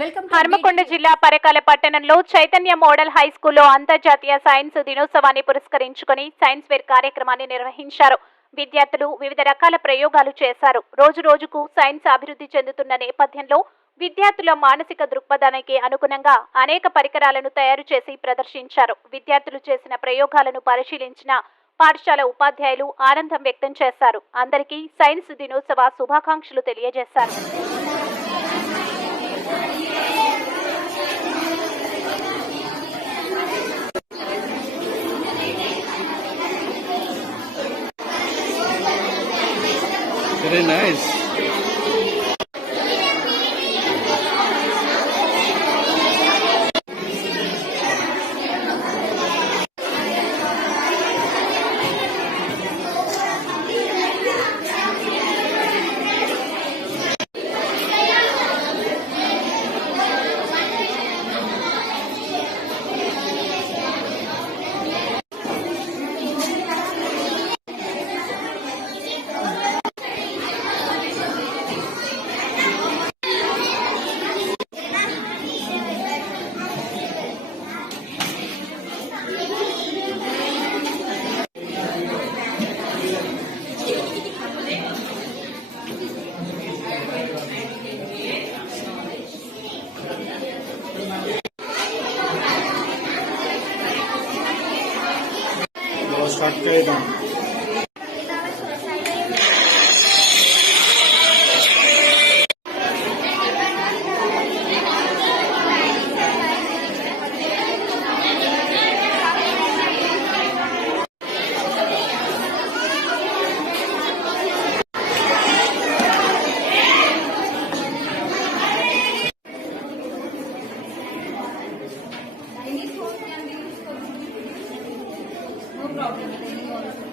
హన్మకొండ జిల్లా పరకాల పట్టణంలో Chaitanya model high స్కూల్లో అంతర్జాతీయ సైన్స్ దినోత్సవాన్ని పురస్కరించుకుని సైన్స్ ఫేర్ కార్యక్రమాన్ని నిర్వహించారు. విద్యార్థులు వివిధ రకాల ప్రయోగాలు చేశారు. రోజు రోజుకు సైన్స్ అభివృద్ధి చెందుతున్న నేపథ్యంలో విద్యార్థుల మానసిక దృక్పథానికి అనుగుణంగా అనేక పరికరాలను తయారు చేసి ప్రదర్శించారు. విద్యార్థులు చేసిన ప్రయోగాలను పరిశీలించిన పాఠశాల ఉపాధ్యాయులు ఆనందం వ్యక్తం చేశారు. అందరికీ సైన్స్ దినోత్సవ శుభాకాంక్షలు తెలియజేశారు. Very nice. Start kaydan. No problem with any also.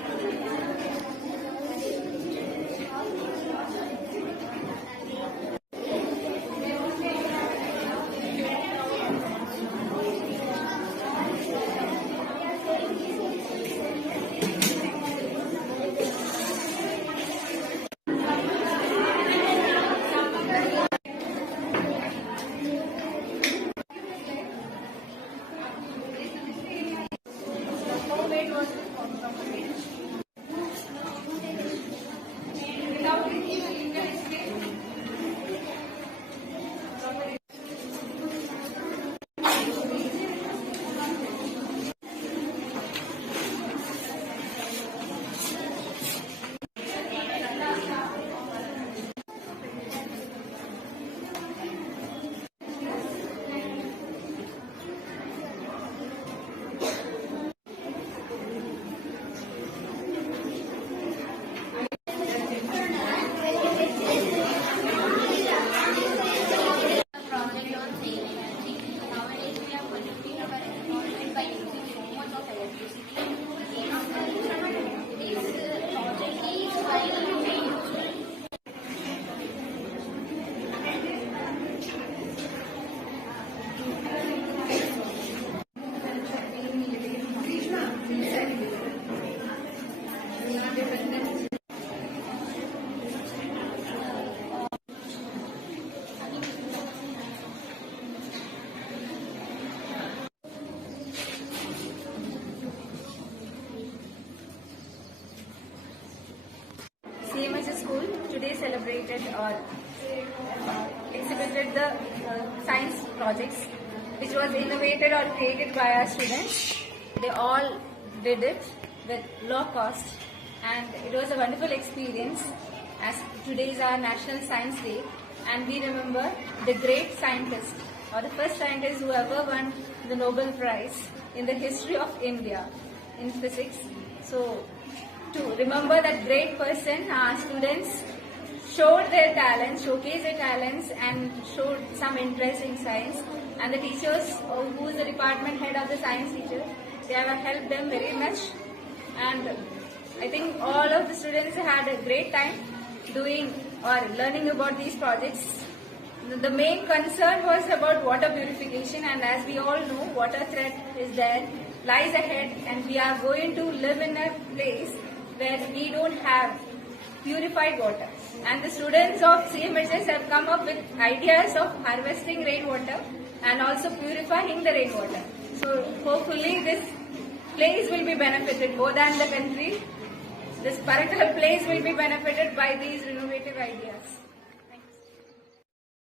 CMS school today celebrated or exhibited the science projects which was innovated or created by our students. They all did it with low cost and it was a wonderful experience as today is our National Science Day and we remember the great scientist or the first scientist who ever won the Nobel Prize in the history of India in physics. So to remember that great person, our students showed their talents, showcased their talents and showed some interest in science, and the teachers who is the department head of the science teacher, they have helped them very much, and I think all of the students had a great time doing or learning about these projects. The main concern was about water purification, and as we all know, water threat is there, lies ahead, and we are going to live in a place where we don't have purified water. And the students of CMHS have come up with ideas of harvesting rainwater and also purifying the rainwater. So hopefully this place will be benefited more than the country. This particular place will be benefited by these innovative ideas.